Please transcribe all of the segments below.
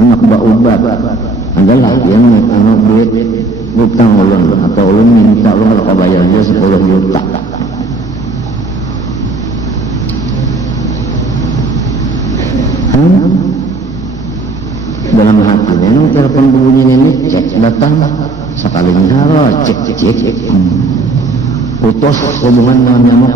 anak baubat adalah yang anak duit utang ulun atau ulun minta ulun kalau bayar dia 10 juta. Dalam hati memang telepon bunyi ini cek datang sekali ngaro cek putus hubungan dengan nyamuk.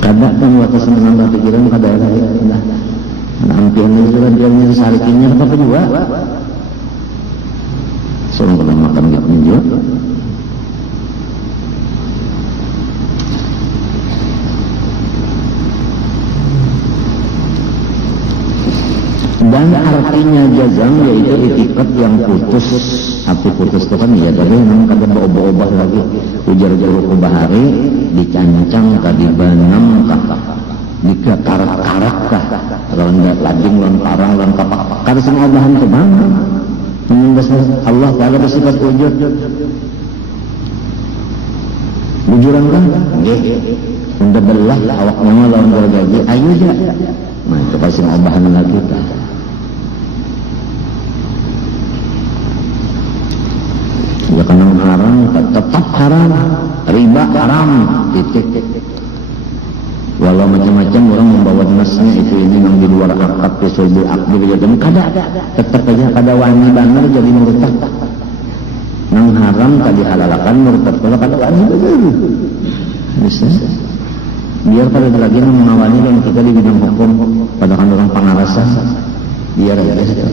Kadang kan waktu menambah pikiran ke daerah ya nah ampian itu kan dia sarikinnya apa juga seorang pernah makan gak menjual dan artinya jazam yaitu itikat yang putus. Arti putus itu kan ya tadi memang kadang berubah-ubah lagi ujar juru ke bahari dicancang kadibanam dikarak-karak kah ronda lajing lon parang lon kapak karena semua bahan itu mana Allah Ta'ala bersifat wujud wujudan kan untuk belah awak nama lawan bergaji ayo ya nah itu pasti semua bahan lagi kan ya karena haram tetap haram riba haram titik walau macam-macam orang membawa emasnya itu ini yang di luar akad pesulbil akdir jadi kada tetap aja kada wani banget jadi murtad nang haram tadi halalakan murtad kalau kada wani bisa biar pada lagi mengawani yang kita di bidang hukum padahal orang pangarasa biar aja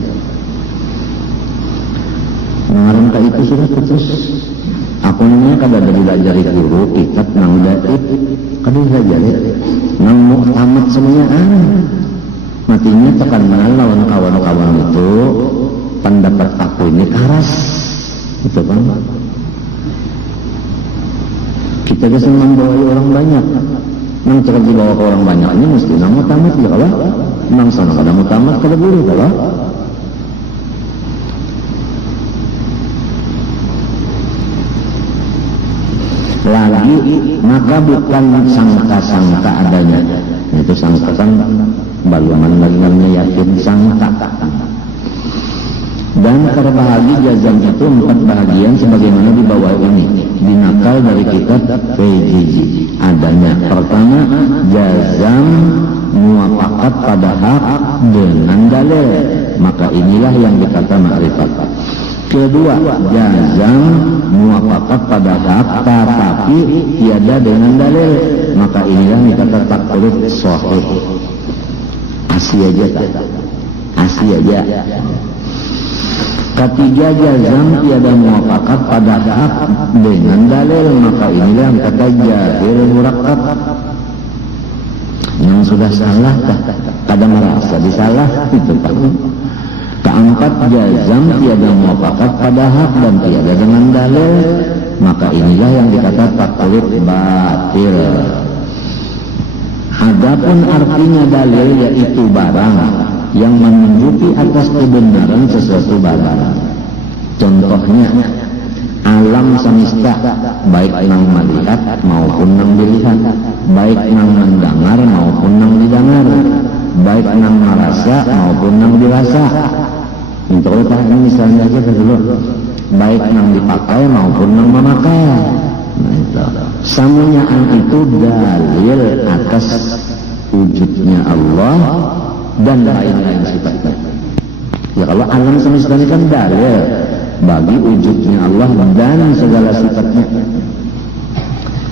mengarang ke itu sudah putus akunnya kada ada dilajari guru ikat nang daib kada dilajari nang muktamad semuanya matinya tekan lawan kawan-kawan itu pendapat aku ini keras itu kan kita bisa membawa orang banyak nang cekat dibawa ke orang banyaknya mesti nang muktamad ya kalau nang sana kada muktamad kada boleh kalau lagi maka bukan sangka-sangka adanya itu sangka kan baluman yakin sangka dan terbahagi jazam itu 4 bahagian sebagaimana di bawah ini dinakal dari kitab PJJ adanya pertama jazam muafakat pada hak dengan dalil maka inilah yang dikata ma'rifat. Kedua, jazam muafakat pada hak tetapi tiada dengan dalil maka inilah dikata taklid sahih asli aja ketiga jazam tiada muafakat pada hak dengan dalil maka inilah kata jahil murakkab yang sudah salah kada merasa disalah itu Pak. Keempat jazam tiada muafakat pada hak dan tiada dengan dalil maka inilah yang dikata taklid batil. Adapun artinya dalil yaitu barang yang menunjuki atas kebenaran sesuatu barang. Contohnya alam semesta baik nang melihat maupun nang dilihat, baik nang mendengar maupun nang didengar, baik nang merasa maupun nang dirasa. Untuk lepas ini misalnya aja dulu, baik nang dipakai maupun nang memakai. Nah itu samunyaan itu dalil atas wujudnya Allah dan lain-lain sifatnya. Ya kalau alam semesta ini kan dalil bagi wujudnya Allah dan segala sifatnya.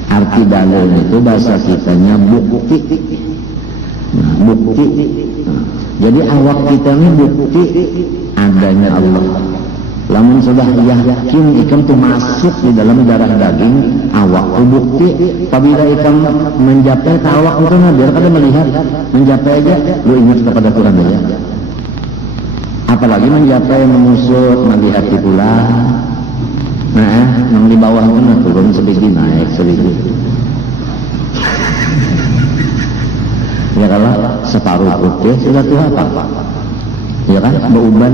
Arti dalil itu bahasa kitanya bukti. Nah, bukti. Jadi awak kita ini bukti adanya Allah. Lamun sudah yakin ikam itu masuk di dalam darah daging awak itu bukti. Apabila ikam menjapai ke awak itu biar kada melihat menjapai aja lu ingat kepada Tuhan ya. Apalagi menjapai menusuk melihat pula. Nah, yang di bawah itu turun sedikit naik sedikit. Ya kalau separuh putih sudah Tuhan apa? Ya kan beruban.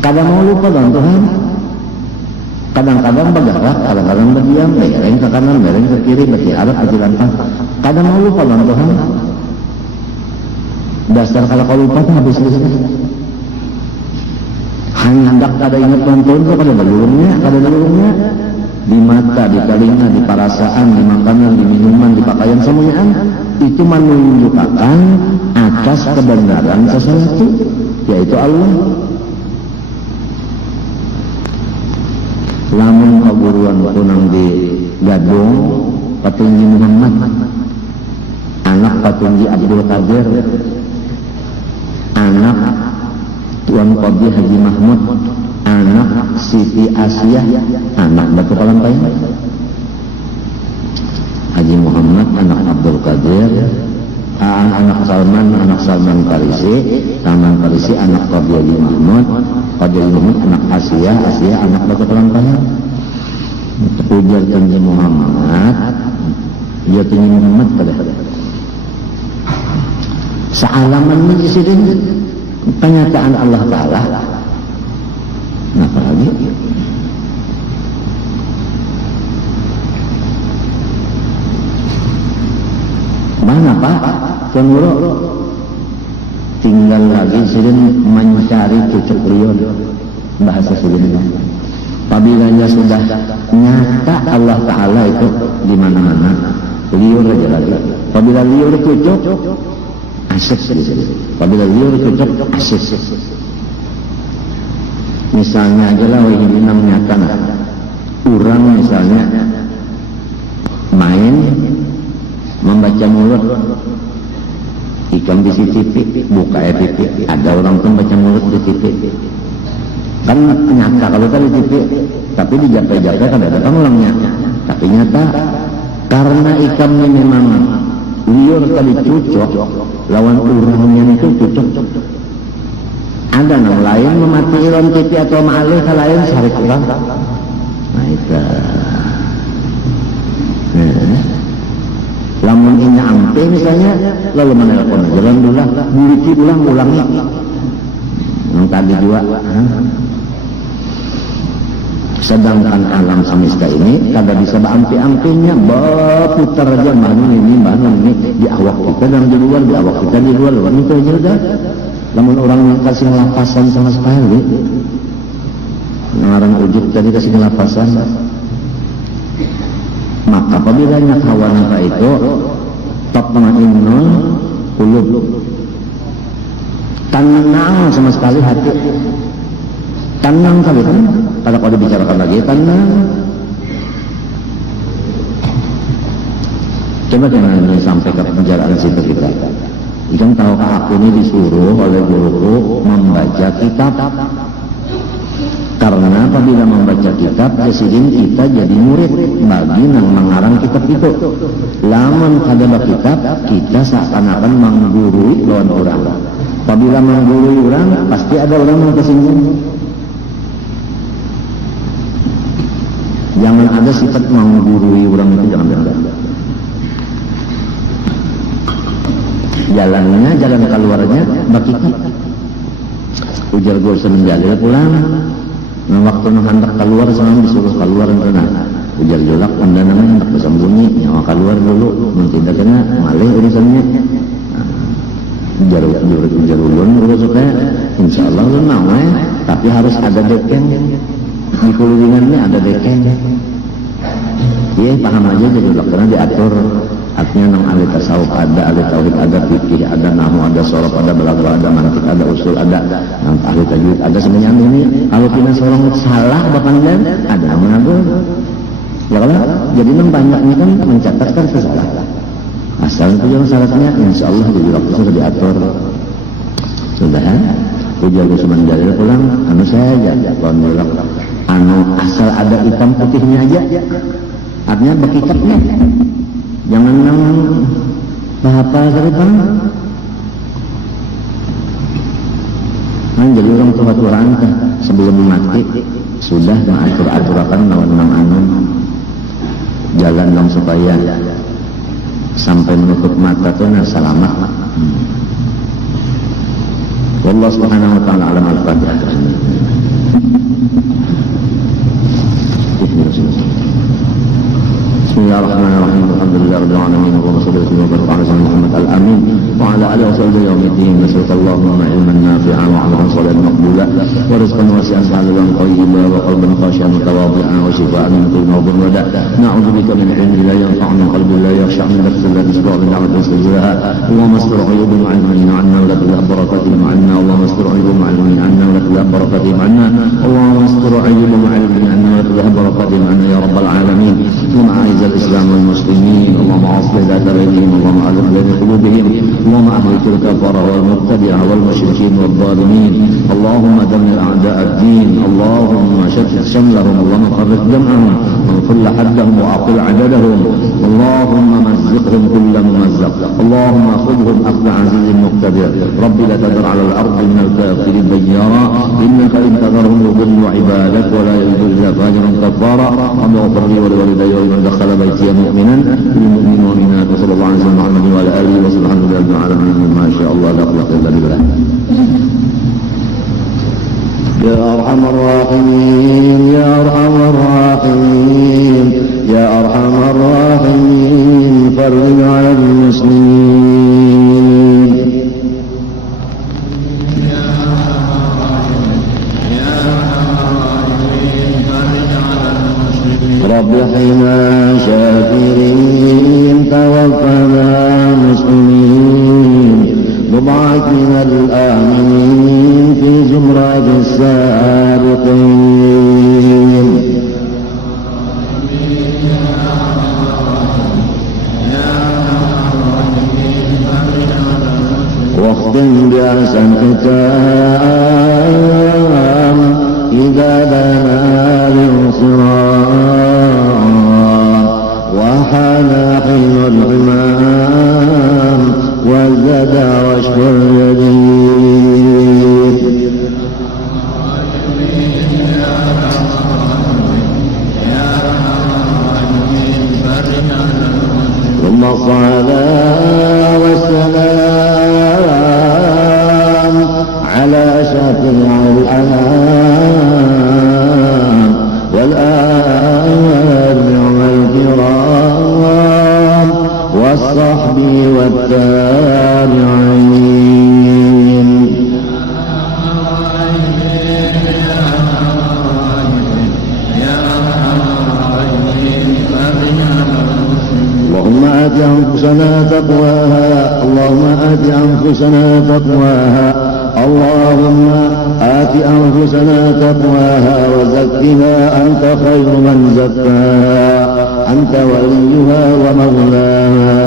Kada mau lupa dengan Tuhan. Kadang-kadang bergerak, kadang-kadang berdiam, mereng ke kanan, mereng ke kiri, bertiarap, bertilantang. Kadang mau lupa dengan Tuhan. Dasar kalau lupa itu habis selesai. Hendak kada ingat nonton itu kada dalurungnya. Di mata, di telinga, di perasaan, di makanan, di minuman, di pakaian, semuanya itu menunjukkan atas kebenaran sesuatu, yaitu Allah. Lamun kaguruan kunang di Gadung, Petinggi Muhammad, anak Petinggi Abdul Qadir, anak Tuan Qadi Haji Mahmud, anak Siti Asia, anak Batu Palampai, Haji Muhammad, anak Abdul Qadir, anak Salman Farisi, anak Qadi Haji Mahmud, Qadi Haji Mahmud, anak Asia, anak Batu Palampai. Ujar Haji Muhammad, dia Haji Muhammad pada sealaman ini sini penyataan Allah Ta'ala. Kenapa lagi? Mana Pak? Kenuro tinggal lagi sini mencari cucuk rion bahasa Sunda. Apabila sudah nyata Allah Ta'ala itu di mana-mana, liur aja lagi. Apabila liur cucuk, asyik di sini. Apabila liur cucuk, asyik. Misalnya aja lah ini nyata, orang misalnya main membaca mulut ikan di CCTV, buka FTV, ada orang pun baca mulut di TV. Kan nyata kalau tadi TV, tapi dijaga-jaga kan ada orangnya, tapi nyata karena ikannya memang liur tadi cucuk, lawan orangnya itu cucuk. Ada yang lain memati iron TV atau ma'alih ke lain sehari kurang. Nah itu lamun ini ampe misalnya, lalu menelpon jalan dulu buriki ulangi yang tadi juga. Sedangkan alam semesta ini kada bisa beampi-ampinya, berputar aja bangun ini di awak kita dan di luar, di awak kita di luar itu aja udah. Namun orang yang kasih ngelapasan sama sekali, ngarang ujub tadi kasih ngelapasan. Maka apabila hawa nafsu itu tatma'innul qulub, tenang sama sekali hati, tenang kali kan? Kalau kau dibicarakan lagi tenang. Coba jangan sampai ke penjaraan situ kita. Ikan tahukah aku ini disuruh oleh guruku membaca kitab. Karena apabila membaca kitab, presiden kita jadi murid bagi yang mengarang kitab itu. Lamun kada kitab, kita seakan-akan menggurui lawan orang. Apabila menggurui orang, pasti ada orang yang tersinggung. Jangan ada sifat menggurui orang itu, jangan ada. Jalannya, jalan keluarnya, bakikat. Ujar gue semenjali pulang. Nah waktu hendak keluar sama disuruh keluar karena ujar jolak anda namanya hendak bersembunyi nyawa keluar dulu tidak kena malih urusannya. Ujar ulun dulu supaya insya Allah ulun mau tapi harus ada dekeng di kuluringannya, ada dekeng. Iya paham aja jadi jolak karena diatur. Artinya nang ahli tasawuf ada, ahli tauhid ada, fikih ada, nahwu ada, sorof ada, balaghah ada, mantik ada, usul ada, ahli tajwid ada, semuanya ini. Kalau kita seorang salah bapandan ada mengatur. Ya kalau jadi banyaknya kan mencatatkan kesalahan. Asal itu jangan syaratnya, insya Allah di waktu sudah diatur. Sudah kan? Ujar Usman Jalil pulang, anu saya aja, kawan bilang, anu asal ada hitam putihnya aja. Artinya berkitabnya. Jangan nang apa tadi bang? Jadi orang tua-tuaan sebelum mati sudah mengatur-aturakan lawan anu jalan dong supaya sampai menutup mata itu selamat. Wallahu subhanahu wa ta'ala alam al-fatihah. Bismillahirrahmanirrahim. Alhamdulillahirabbil alamin wa wassalatu wa baraka ala sayyidina Muhammad al-amin wa ala alihi wa sahbihi yaumiddin. Nas'alullah ilman nafi'an wa 'amalan shalihan maqbulan wa rizqan wasi'an halalan thayyiban wa qalban khashi'an mutawadhi'an wa shifaa'an min kulli mawdin wa da'. Na'udzubika min 'ilmin la yanfa'u min qalbin la yakhsha' min nafsin la tasba'u min 'amatin sayyi'aha. Allahumma astur 'uyubana 'ilmin 'anna wa la tudhhab barakatihim 'anna. Allahumma astur 'uyubana 'ilmin 'anna wa la tudhhab barakatihim 'anna. Allahumma astur 'uyubana 'ilmin 'anna wa la tudhhab barakatihim 'anna ya rabbal 'alamin. اللهم أعز الإسلام والمسلمين، اللهم أصلح ذات بينهم، اللهم ألف بين قلوبهم، اللهم أهلك الكفرة والمبتدعة والمشركين والظالمين، اللهم دمر أعداء الدين، اللهم شتت شملهم، اللهم فرق جمعهم وانفل حدهم وأقل عددهم، اللهم مزقهم كل ممزق، اللهم خذهم أخذ عزيز مقتدر. رب لا تذر على الأرض من الكافرين ديارا إنك إن تذرهم يضلوا عبادك ولا يلدوا إلا فاجرا كفارا. رب اغفر لي ولوالدي ومن دخل بيتي مؤمنا بالمؤمنين والمؤمنات. وصلى الله على سيدنا محمد وعلى آله وصحبه وسلم رب العالمين. ما شاء الله لا قوة إلا بالله. يا أرحم الراحمين يا أرحم الراحمين يا أرحم الراحمين فرج على المسلمين. رب حما شاكرين توفنا مسلمين نبعث من الآمنين في زمرة السابقين. واختم بأحسن ختام إذا لنا الانصراف وحان حين الحمام والزدى واشكر اليدين. ثم الصلاة والسلام على شفيع الأنام والآل والكرام والصحب والتابعين. اللهم آت أنفسنا تقواها اللهم آت أنفسنا تقواها اللهم آت أنفسنا تقواها وزكها أنت خير من زكاها أنت وليها ومولاها.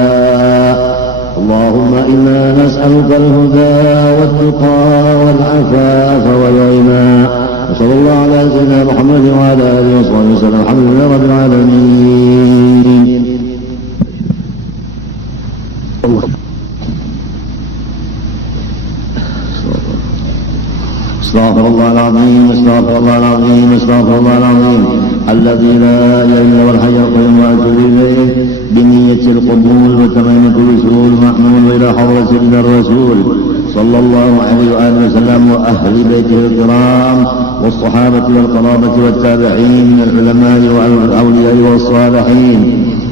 اللهم إنا نسألك الهدى والتقى والعفاف والغنى. وصلى الله على سيدنا محمد وعلى آله وصحبه وسلم. الحمد لله رب العالمين. استغفر الله العظيم استغفر الله العظيم استغفر الله العظيم الذي لا اله الا هو الحي القيوم واتوب اليه بنية القبول وتميمة الوصول محمول الى حضرة سيدنا الرسول صلى الله عليه واله وسلم واهل بيته الكرام والصحابة والقرابة والتابعين من العلماء والاولياء والصالحين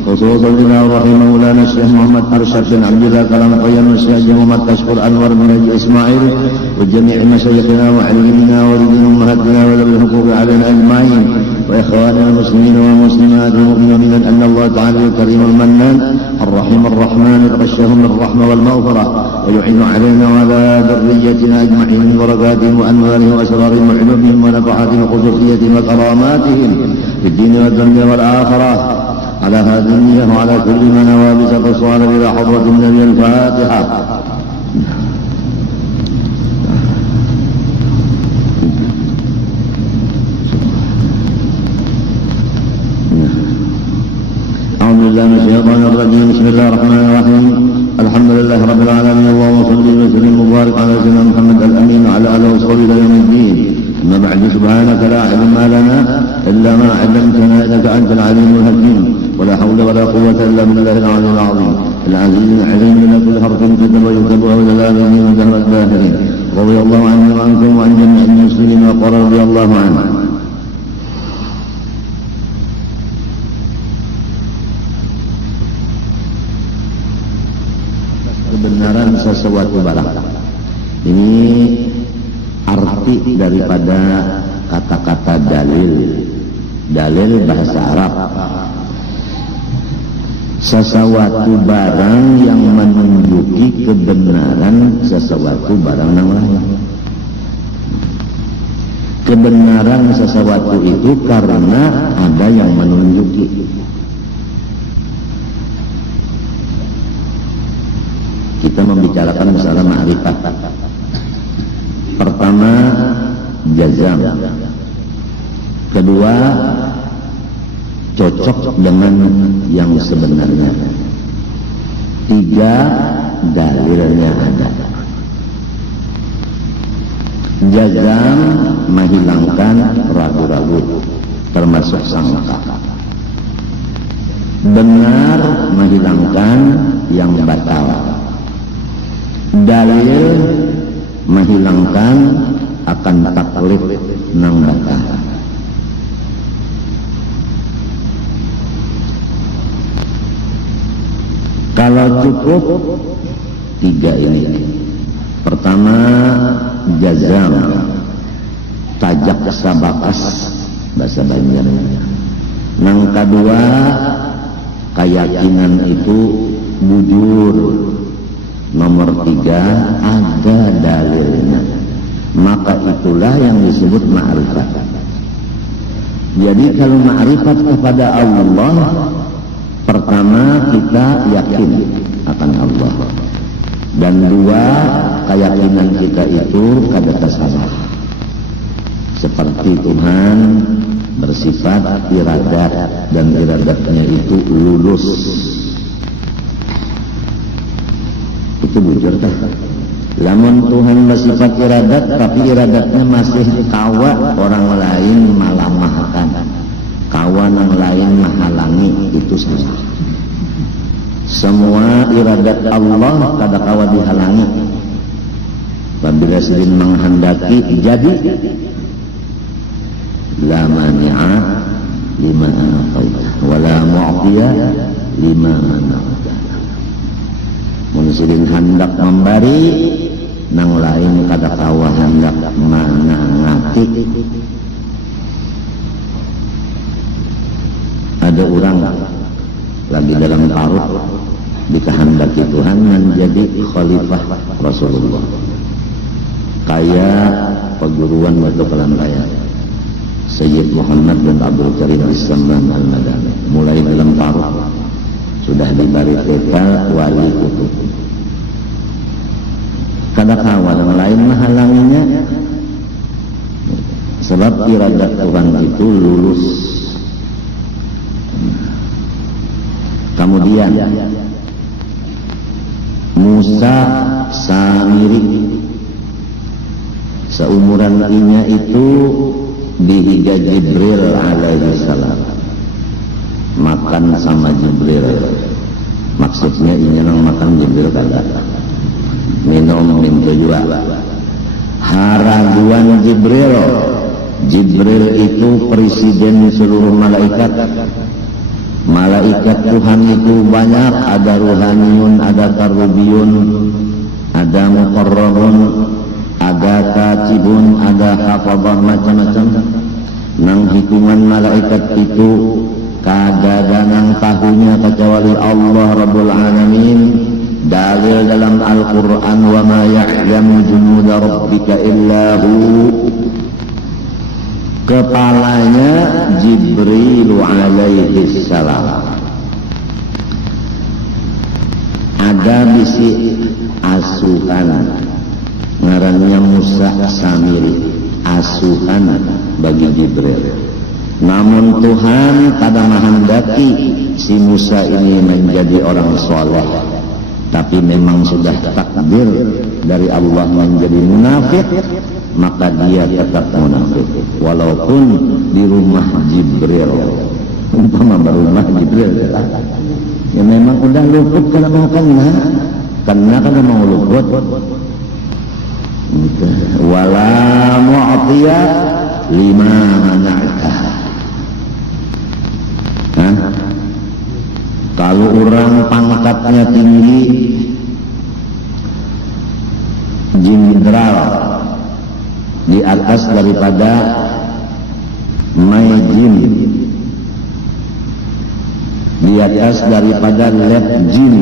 خصوصا بنا الرحيم مولانا الشيخ محمد أرشد بن عبد الله كلام طيب والشيخ محمد تشكر أنور بن إسماعيل وجميع مشايخنا وعلمنا ورجال أمهاتنا وذوي الحقوق علينا أجمعين وإخواننا المسلمين والمسلمات المؤمنين أن الله تعالى الكريم المنان الرحيم الرحمن يتغشاهم بالرحمة والمغفرة ويعين علينا وعلى ذريتنا أجمعين من بركاتهم وأنوارهم وأسرارهم وعلومهم ونفحاتهم وخصوصيتهم وكراماتهم في الدين والدنيا والآخرة. على هذه النية وعلى كل ما نوى بسط الصالح إلى حضرة النبي. الفاتحة. أعوذ بالله من الشيطان الرجيم. بسم الله الرحمن الرحيم. الحمد لله رب العالمين. اللهم صل وسلم وبارك على سيدنا محمد الأمين وعلى آله وصحبه إلى يوم الدين. أما بعد سبحانك لا علم لنا إلا ما علمتنا إنك أنت العليم الحكيم ولا حول ولا قوة إلا بالله العلي العظيم العزيز الحليم من كل حرف كتب ويكتب وإلى الآمنين ودهر الداهرين. رضي الله عني وعنكم وعن جميع المسلمين وقال رضي الله عنه. kebenaran sesuatu barang. Ini arti daripada kata-kata dalil. Dalil bahasa Arab. Sesuatu barang yang menunjuki kebenaran sesuatu barang yang lain. Kebenaran sesuatu itu karena ada yang menunjuki. Kita membicarakan masalah ma'rifat. Pertama, jazam. Kedua, cocok dengan yang sebenarnya. Tiga, dalilnya ada. Jazam menghilangkan ragu-ragu, termasuk sangka. Benar menghilangkan yang batal. Dalil menghilangkan akan taklif nang batal. Kalau cukup tiga ini. Pertama, jazam, tajak sabakas bahasa Banjar. Yang kedua, keyakinan itu bujur. Nomor tiga, ada dalilnya. Maka itulah yang disebut ma'rifat. Jadi kalau ma'rifat kepada Allah, pertama kita yakin akan Allah. Dan dua, keyakinan kita itu kada salah. Seperti Tuhan bersifat iradat dan iradatnya itu lulus. Itu bujur dah. Lamun Tuhan bersifat iradat tapi iradatnya masih kawa orang lain malamahkan, kawan yang lain menghalangi, itu salah. Semua iradat Allah kada kawa dihalangi. Apabila sedin menghendaki jadi, la mani'a lima a'taita wa la mu'tiya lima mana'ta. Mun sedin hendak memberi, nang lain kada kawa hendak manangati. Ada orang lagi dalam taruf dikehendaki Tuhan menjadi khalifah Rasulullah, kayak perguruan Batu Kelanraya Sayyid Muhammad bin Abdul Karim As-Samman Al-Madani. Mulai dalam taruf sudah diberi peta wali kutub. Kada kawan yang lain menghalanginya, sebab iradat Tuhan itu lulus. Kemudian Musa Samiri, seumuran inya itu dihiga Jibril alaihi salam, makan sama Jibril. Maksudnya inya nang makan Jibril kada, minum juga. Haraguan Jibril. Jibril itu presiden seluruh malaikat. Malaikat Tuhan itu banyak, ada ruhaniyun, ada karubiyun, ada muqarrabun, ada katibun, ada hafadhah, macam-macam. Nang hitungan malaikat itu kagak nang tahunya kecuali Allah Rabbul Alamin. Dalil dalam Al-Quran, wa ma ya'lamu junuda rabbika illahu. Kepalanya Jibril alaihi salam. Ada bisi asuhan, ngarannya Musa Samiri, asuhan bagi Jibril. Namun Tuhan kada menghendaki si Musa ini menjadi orang soleh, tapi memang sudah takdir dari Allah menjadi munafik, maka dia tetap munafik walaupun di rumah Jibril. Umpama berumah Jibril ya memang udah luput kalau mau kena kalau mau luput. Wala mu'tiya lima mana'ta. Kalau orang pangkatnya tinggi, jenderal di atas daripada maijin, di atas daripada letjin,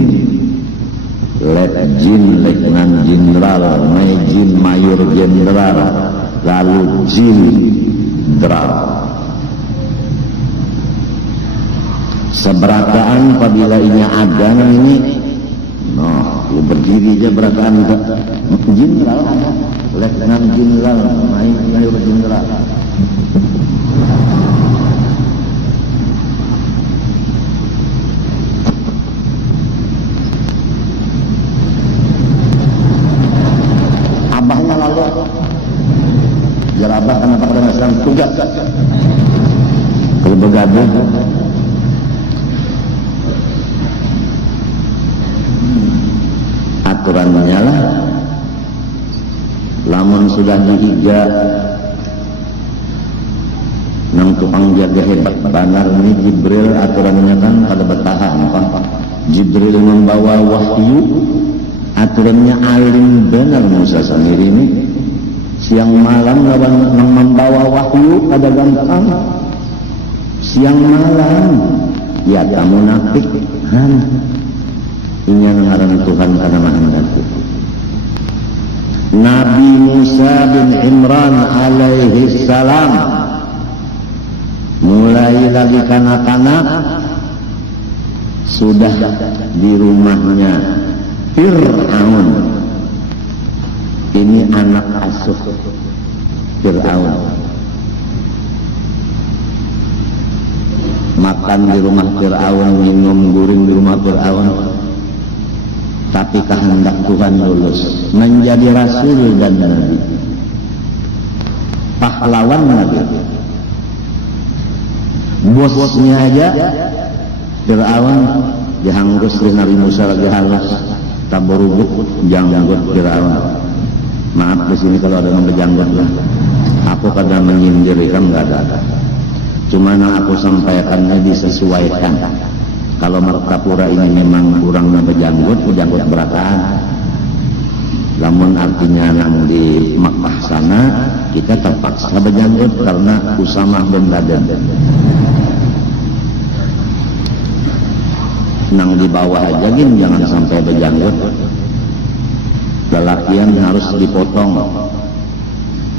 letnan jenderal, maijin mayor jenderal, lalu jenderal. Seberataan apabila ini ada ini, lu berdiri aja berataan juga. Jenderal ada, letnan jenderal, mayor jenderal. Abahnya lalu, jarabah kenapa pada Islam tugas. Kalau bergaduh, aturannya lah, lamun sudah dihiga nang tukang jaga hebat banar ini Jibril, aturannya kan pada bertahan Jibril membawa wahyu, aturannya alim benar Musa sendiri ini siang malam lawan nang membawa wahyu pada gampang siang malam ya kamu munafik ini ngaran Tuhan karena mahendaki. Nabi Musa bin Imran alaihi salam mulai lagi kanak-kanak sudah di rumahnya Fir'aun. Ini anak asuh Fir'aun. Makan di rumah Fir'aun, minum guring di rumah Fir'aun. Tapi kehendak Tuhan lulus menjadi rasul dan nabi, pahlawan nabi. Bosnya aja Fir'aun dihanggus di Nabi Musa lagi halus taborubuk janggut Fir'aun. Maaf di sini kalau ada yang berjanggut lah. Aku kadang menyindir kan nggak ada. Cuma yang aku sampaikannya disesuaikan. Kalau Martapura ini memang kurang berjanggut berataan. Namun artinya yang di Makkah sana kita terpaksa berjanggut karena Usamah bin Laden. Nang di bawah aja gin jangan sampai berjanggut. Lelakian harus dipotong,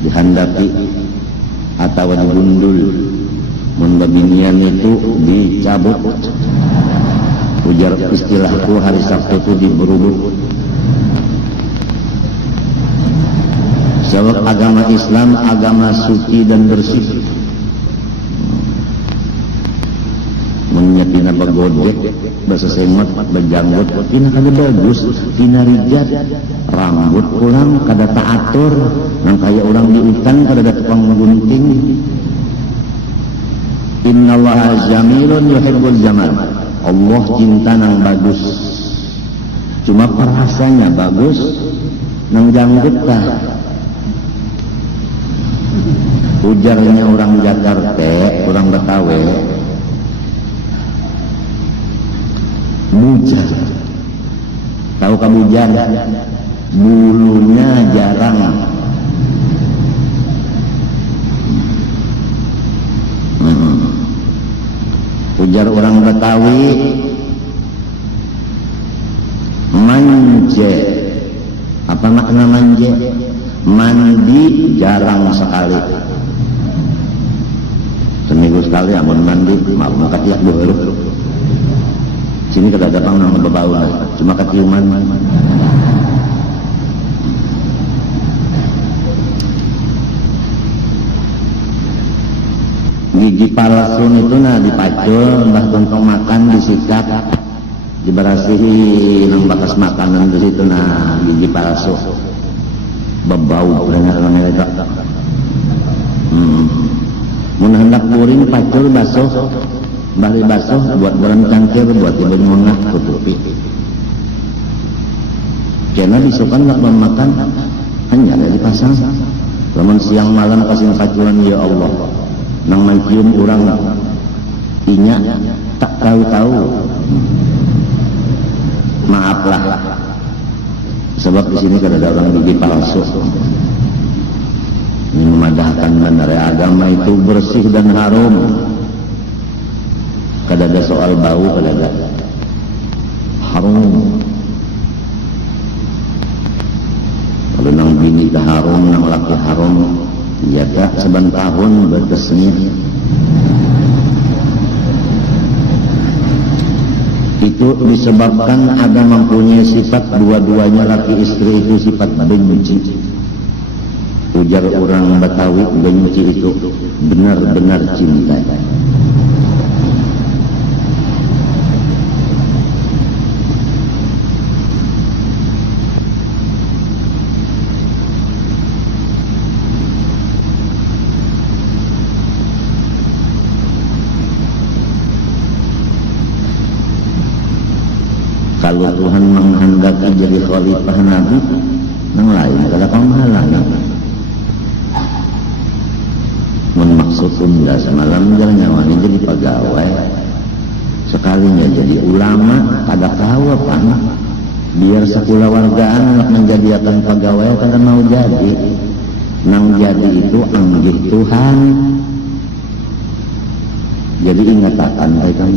dihandaki atau digundul. Membabinian itu dicabut. Ujar istilahku hari Sabtu itu diberubuk. Sebab agama Islam agama suci dan bersih. Menyetina bergodek, bahasa semut, berjanggut, tina kada bagus, tina rijat, rambut pulang kada taatur, nang kaya orang di hutan kada ada tukang gunting. Innallaha jamilun yuhibbul jamal. Allah cinta nang bagus. Cuma perasanya bagus nang janggut tah. Ujarnya orang Jakarta, orang Betawi, bujar. Tahu kamu bujar? Bulunya jarang. Ujar orang Betawi, manje. Apa makna manje? Mandi jarang sekali. Seminggu sekali amun mandi, mau katiak dulu. Sini kada ada pang nama bebau, cuma ketiuman. Gigi palsu itu nah dipacul, mbah tuntong makan disikat, diberasihi nang bakas makanan di situ nah gigi palsu. Bebau benar orang itu. Mun hendak kuring pacul basuh, bari basuh buat berem cangkir, buat ibu ngongah tutupi. Karena disukan nak makan hanya ada dipasang. Lamun siang malam kasih paculan ya Allah. Nang mencium orang inya tak tahu-tahu. Maaflah. Sebab di sini kan ada orang gigi palsu. Ini memadahkan benar agama itu bersih dan harum. Kada ada soal bau, kada ada. Harum. Kalau nang bini ke harum, nang laki harum, ya kak seban tahun berkesnya. Itu disebabkan ada mempunyai sifat dua-duanya laki istri itu sifat benci. Ujar orang Betawi, benci itu benar-benar cinta. Kalau Tuhan menghendaki jadi khalifah Nabi, yang lain kalau kaum halangi. Maksud unda semalam jalan nyawanya jadi pegawai, sekalinya jadi ulama, kada tahu apa. Biar sekolah wargaan nak menjadikan pegawai kada mau jadi. Nang jadi itu anggih Tuhan. Jadi ingatakan baikkan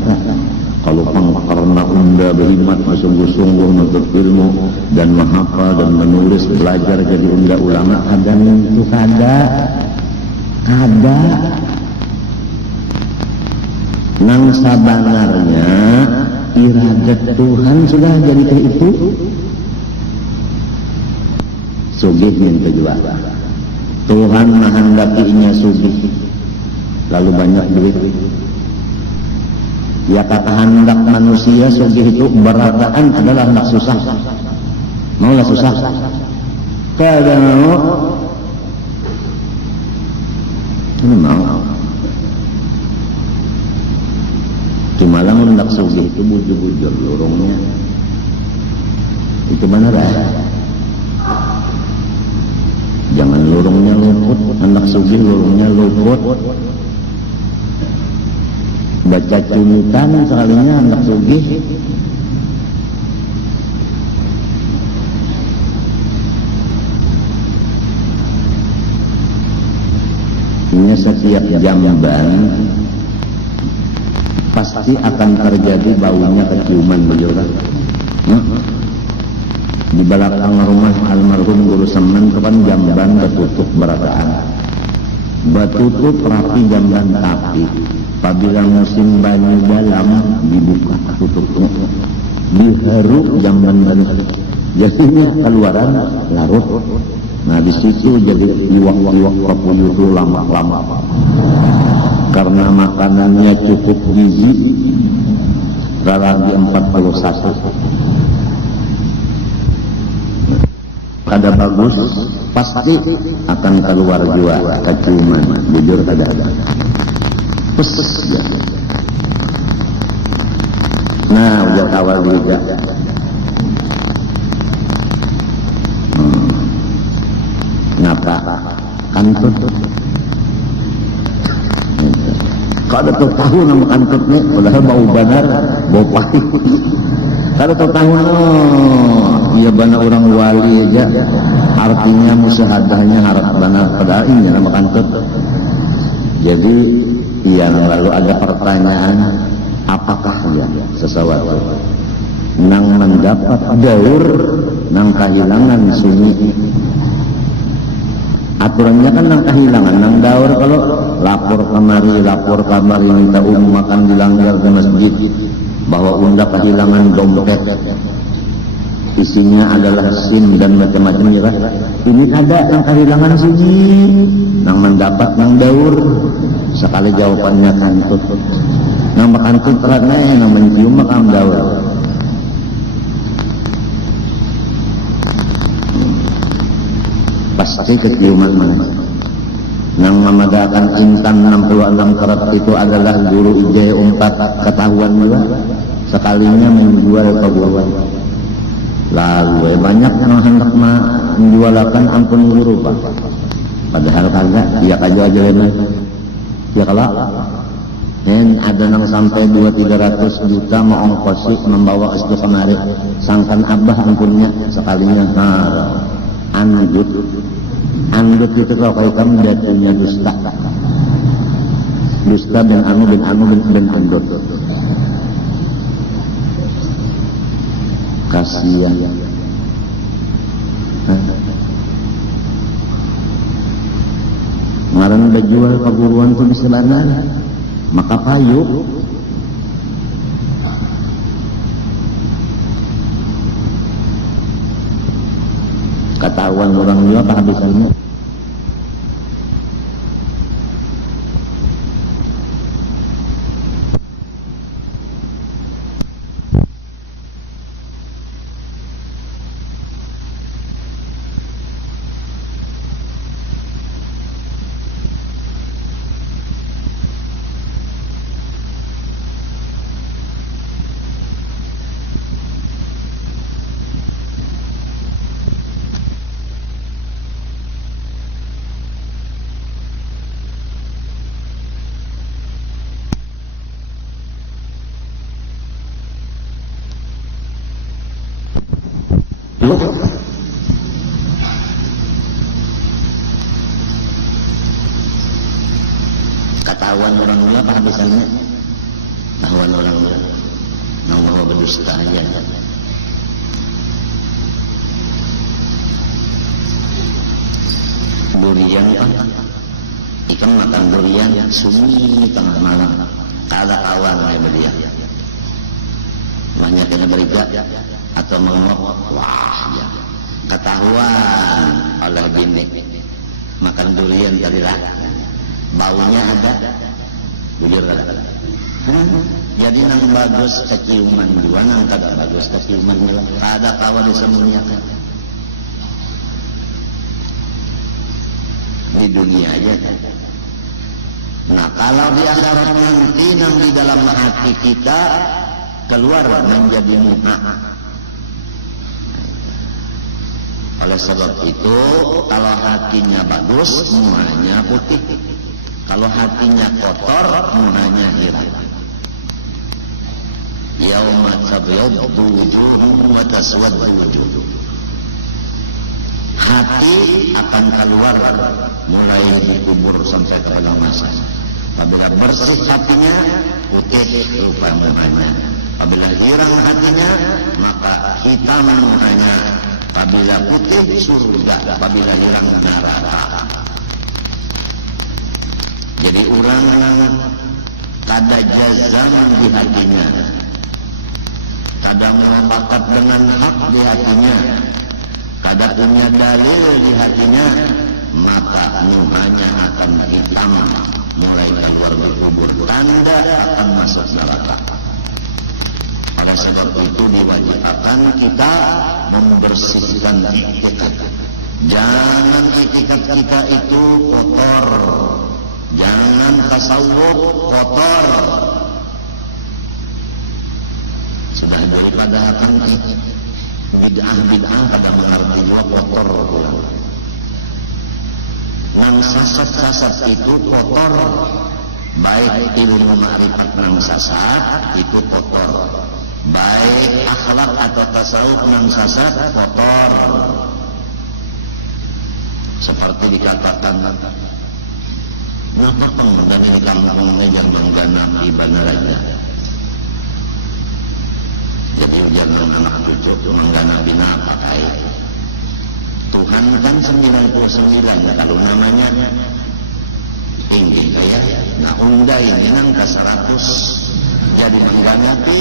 kalau karena unda berhikmat sungguh-sungguh menuntut ilmu dan menghafal dan menulis belajar jadi unda ulama, ada itu ada nang sabanarnya iradat Tuhan sudah jadi itu sugih yang kedua. Tuhan menghendakinya sugih lalu banyak duit. Ya kata hendak manusia sugih itu berataan adalah hendak susah. Maulah susah. Kada mau. Ini mau. Cuma lah hendak sugih itu bujur-bujur lorongnya. Itu benar ya? Jangan lorongnya luput, hendak sugih lorongnya luput. Baca cunitan sekalinya hendak sugih. Ini setiap jamban pasti akan terjadi baunya keciuman beliau. Di belakang rumah almarhum Guru Semen kapan jamban betutup berataan. Betutup rapi jamban tapi apabila musim banyu dalam dibuka tutupnya. Diharu jamban baru. Jadinya keluaran larut. Nah di situ jadi iwak-iwak kapuyuh itu lama-lama karena makanannya cukup gizi. Raragi 41 kada bagus pasti akan keluar juga keciuman. Jujur kada ada pes ya. Nah udah awal juga ngapa kantut kada tahu nama kantutnya padahal bau benar bau pahit kada tahu iya benar orang wali aja artinya musahadahnya harap benar padahal ini nama kantut. Jadi yang lalu ada pertanyaan apakah ya sesuatu nang mendapat daur nang kehilangan sunyi. Aturannya kan nang kehilangan, nang daur kalau lapor kamari minta makan di langgar di masjid bahwa unda kehilangan dompet isinya adalah SIM dan macam-macam ya kan. Ini ada nang kehilangan sunyi, nang mendapat nang daur sekali jawabannya kantut. Nang kantut terane nang mencium makam daur. Pasti keciuman mana yang memadakan intan 66 karat itu adalah Guru Ijaya 4 ketahuan juga sekalinya menjual pegawai. Lalu banyak yang hendak menjualkan ampun guru pak, padahal kagak dia aja lain ya kalau ada yang sampai 200-300 juta mau ongkos membawa SD kemari, sangkan abah ampunnya sekalinya andut itu kalau kayak kamu jatuhnya dusta dan anu bin andut. Kasihan. Kemarin udah jual keguruan tuh di Selanan, maka payu ketahuan orang dia kehabisannya. Ketahuan orang dia kehabisannya, ketahuan orang dia mau berdusta aja. Durian kan, ikan makan durian sunyi tengah malam, kada kawan oleh belia. Banyak yang beriga atau mengok, wah ya. Ketahuan oleh bini makan durian dari rakyat. Baunya ada, bujur ada. Jadi nang bagus keciuman juga, nang kada bagus keciuman juga. Kada kawan disembunyikan. Di dunia aja. Nah kalau di akhirat nanti nang di dalam hati kita keluar menjadi muka. Oleh sebab itu kalau hatinya bagus, mukanya putih. Kalau hatinya kotor, mukanya hitam. Yauma tabyaddu wujuhum wa taswaddu wujuh. Hati akan keluar mulai dikubur sampai kepada masa. Apabila bersih hatinya, putih rupa mukanya. Apabila hilang hatinya, maka hitam mukanya. Apabila putih surga, apabila hilang neraka. Jadi orang yang kada jazam di hatinya, kada muafakat dengan hak di hatinya, kada punya dalil di hatinya, maka mukanya akan hitam mulai keluar berkubur, tanda akan masuk neraka. Oleh sebab itu diwajibkan kita membersihkan itikat. Jangan itikat kita itu kotor. Jangan tasawuf kotor. Sudah daripada akan bid'ah pada mengerti juga kotor. Nang sasat itu kotor. Baik ilmu ma'rifat nang sasat itu kotor. Baik akhlak atau tasawuf nang sasat kotor. Seperti dikatakan, kenapa menggani kampung yang mengganap ibadah raja? Jadi jangan anak cucu mengganapi apa kait? Tuhan kan 99 kalau namanya tinggi ya. Nah unda ini nang ke 100 jadi mengganapi.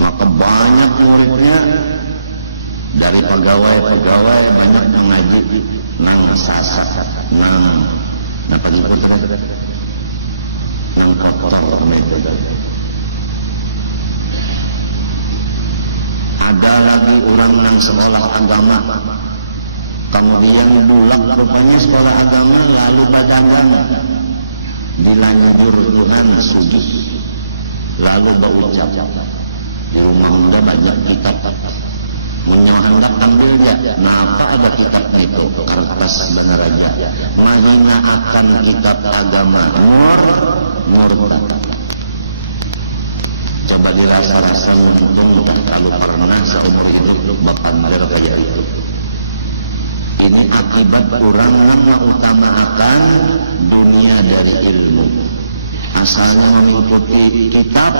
Maka banyak muridnya dari pegawai banyak mengaji nang sasat nang pengikut nang kotor mereka. Ada lagi orang nang sekolah agama kemudian bulak rupanya sekolah agama lalu padangan dilanjur Tuhan sujud lalu berucap di rumah muda banyak kitab hendak ambil ya, napa ada kitab itu kertas benar aja mahina akan kitab agama murtad. Coba dirasa-rasa untung kalau pernah seumur hidup bapak mereka kayak itu. Ini akibat orang mengutamakan dunia dari ilmu. Asalnya mengikuti kitab,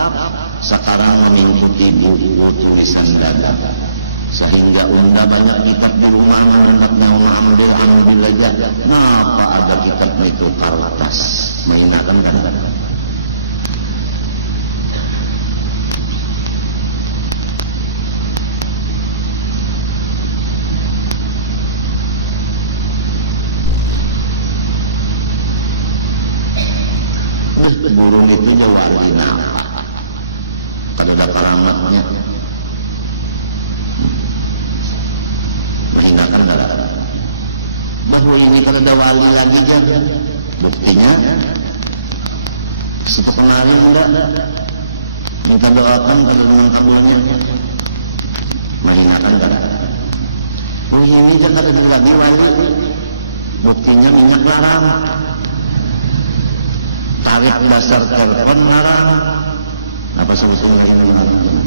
sekarang mengikuti buku tulisan dada. Sehingga unda banyak kitab di rumah hendaknya ambil aja. Kenapa ada kitab itu kertas? Mengingatkan kan? Burung itu wargi napa? Kalau ada keramatnya. Mengingatkan bahwa ini kalau ada wali lagi kan, buktinya setelah hari enggak minta doakan kalau dengan kabulnya. Mengingatkan bahwa ini kan ada lagi wali, buktinya minyak larang, tarif dasar telepon larang, apa solusinya ini larang,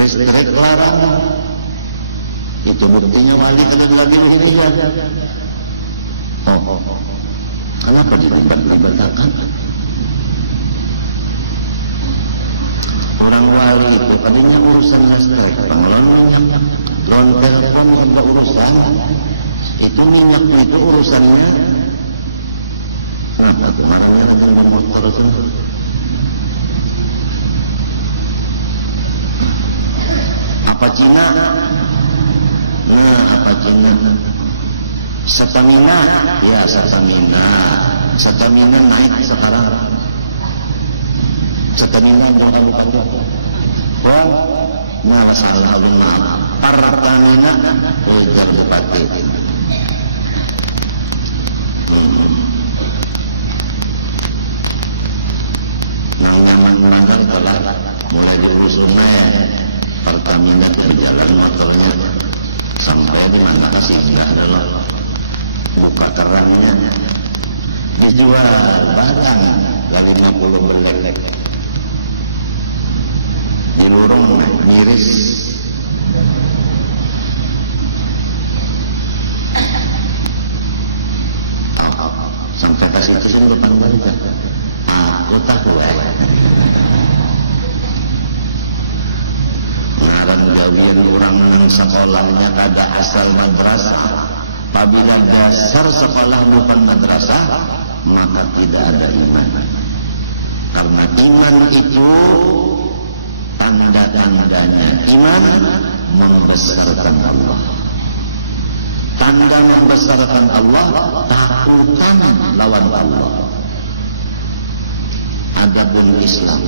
listrik larang. Itu buktinya wali kalau lagi ini ya. Kenapa dilebat-lebatkan? Orang wali itu tadinya urusan listrik, pengelolanya, loan telepon juga urusan. Itu minyak itu urusannya. Kenapa kemarinnya ada dengan motor itu? Apa Cina? Apa Cina? Stamina, ya stamina naik sekarang. Stamina jangan dipanggil. Masalah rumah Pertamina ujar bupati. Nang telah mulai dirusunnya Pertamina berjalan motornya sampai di mana sih nggak ada buka kerannya dijual barang dari 50 belek di lorong miris. Sampai pas itu sih depan balik aku tahu ngaran orang sekolahnya kada asal madrasah. Apabila dasar sekolah bukan madrasah, maka tidak ada iman. Karena iman itu tanda-tandanya iman membesarkan Allah. Tanda membesarkan Allah, takutan lawan Allah. Adapun Islam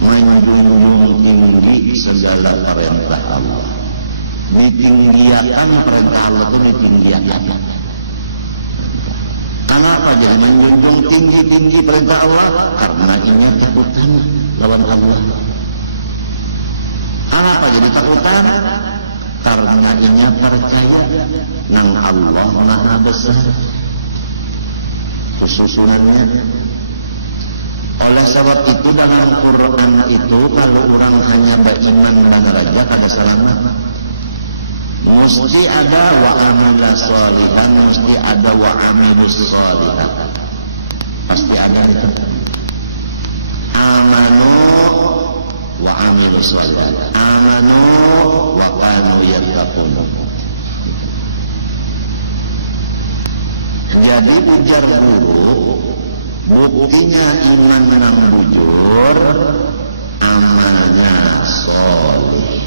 menjunjung tinggi segala perintah Allah. Ditinggiakan perintah Allah itu ditinggiakan. Kenapa dia menjunjung tinggi perintah Allah? Karena ini takutan lawan Allah. Kenapa jadi takutan? Karena ini percaya nang Allah Maha Besar. Kesusunannya. Oleh sebab itu dalam Quran itu kalau orang hanya beriman benar aja pada selamat. Mesti ada wa amila sholihan, mesti ada wa amilus sholihan. Pasti ada itu. Amanu wa amilus sholihan. Amanu wa kanu yattaqun. Jadi ujar guru, buktinya iman menang bujur, amalnya soleh.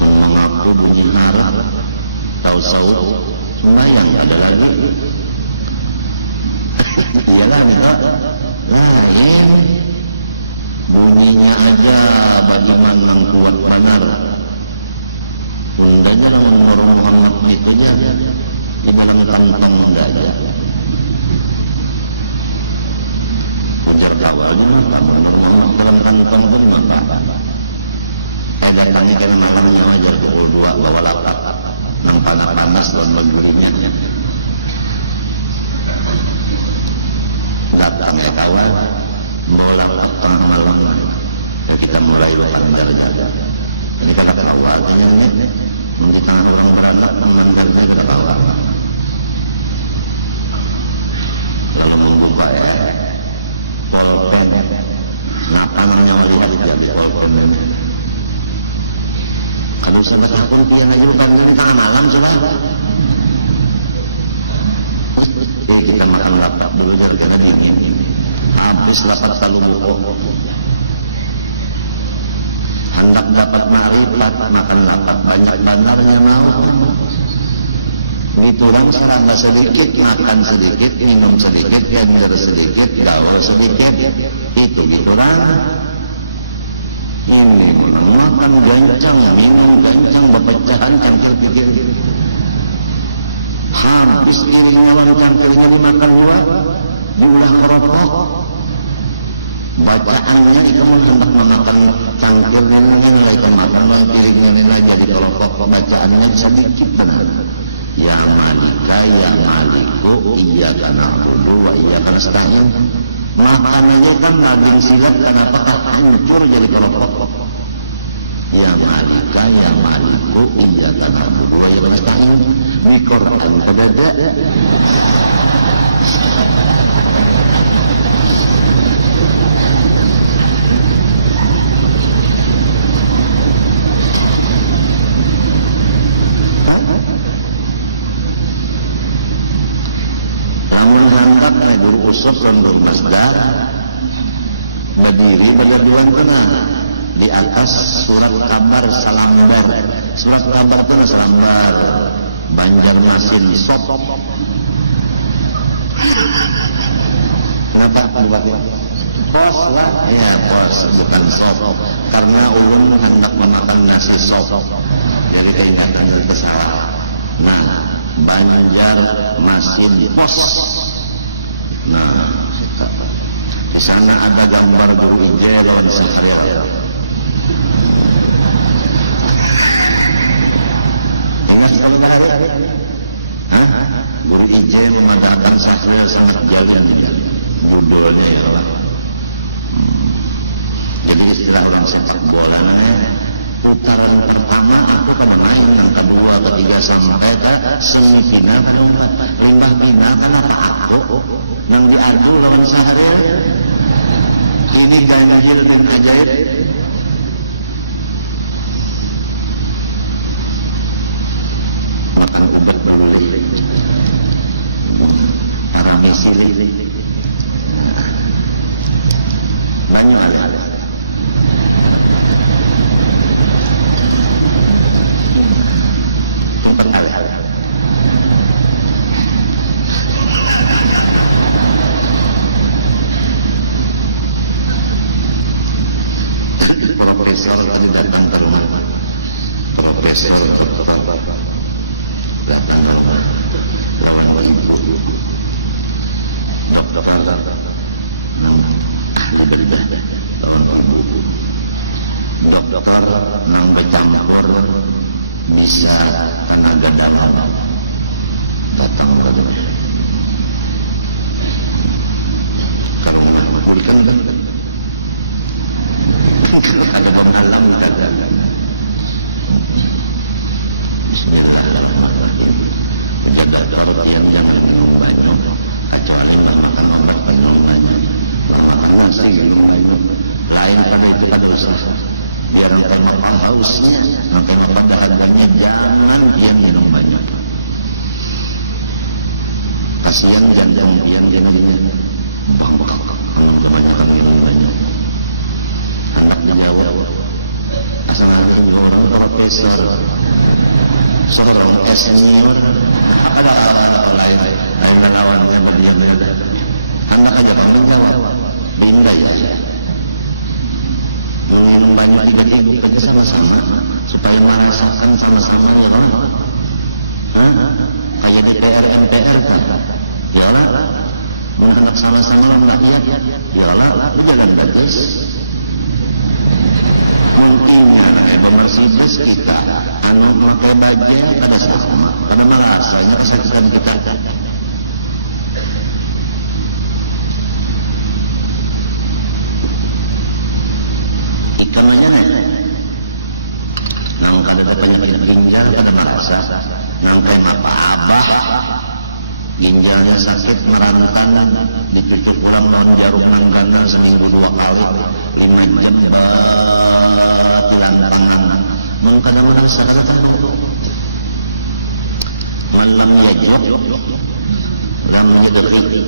Mengaku bunyi marah, tahu lumayan ada lagi. Iyalah kita lain. Bunyinya aja bagaimana kuat manar. Bundanya orang hormat itu aja di malam tantang enggak aja. awalnya kamu mau telan-telan pun maka edakannya karena malamnya aja pukul 2 bawa laptop nampak panas dan menggurinya laptop nggak kawan bola tengah malam ya kita mulai belajar jaga ini kata awalnya ini di tangan orang beranak mengantarnya kita tahu kalau membuka polpen ngapain lihat di polpen ini kalau sampai aku pian aja bukan ini tengah malam coba kita makan laptop dulu gara-gara ini habis laptop selalu buku hendak dapat marifat makan laptop banyak bandarnya mau begitu orang serangga sedikit makan sedikit minum sedikit gender sedikit gaul sedikit itu gitu orang ini makan gancang minum gancang berpecahan cangkir pikir habis piring lawan cangkirnya dimakan luar buah merokok bacaannya itu hendak memakan cangkirnya nilai kemakan piringnya nilai jadi kelompok bacaannya sedikit benar ya malika ya maliku iyyaka na'budu wa iyyaka nasta'in makanannya kan nabing silat kenapa hancur jadi kelompok ya malika ya maliku iyyaka na'budu wa iyyaka nasta'in di Quran berbeda guru usul dan guru masdar berdiri berduaan tengah di atas surat kabar salambar surat kabar itu salambar Banjarmasin sop kenapa pos lah ya pos bukan sop karena ulun hendak memakan nasi sop jadi kita ingatkan ke salah nah Banjarmasin pos. Nah, di sana ada gambar Guru Ije lawan Sahril. Ingat sekali hari? Hah? Guru Ije mengatakan Sahril sangat jalan modelnya ya Allah. Jadi istilah orang sepak bola putaran pertama aku kemenang, yang kedua, ketiga sampai ke semifinal lima final kenapa aku yang diadu lawan Sahril ini ganjil dan ajaib makan ubat berulik para misili banyak ada profesor tadi datang ke rumah profesor datang ke rumah lawan ibu dokter berbeda lawan ibu dokter nang bercampur bisa tenaga dalam datang ke rumah kalau memulihkan ada pemalam kata Bismillahirrahmanirrahim menjaga orang yang jangan minum banyak kecuali makan obat penyelenggaranya makan nasi minum banyak lain pada itu ada usaha biar sampai makan hausnya sampai makan dahagannya jangan yang minum banyak kasihan jantung yang jadinya bangkak kalau kebanyakan minum banyak anaknya jawab asal ada orang profesor seorang senior ada orang lain yang menawannya berdiam beda anak aja kamu jawab benda ya minum banyak tidak ikut kerja sama-sama supaya merasakan sama-sama ya kan kayak DPR MPR kan ya lah anak sama-sama rakyat yolah jalan bagus mungkin bersih bus kita anu pakai baja pada sama karena merasanya kesakitan kita ikan aja nih nang kada penyakit ginjal pada merasa nang kayak abah ginjalnya sakit merantan ditutup ulang lawan jarum langganan seminggu 2 kali 5 jam lantangan mengkadang-kadang sadar tahu malam yajib lam yadri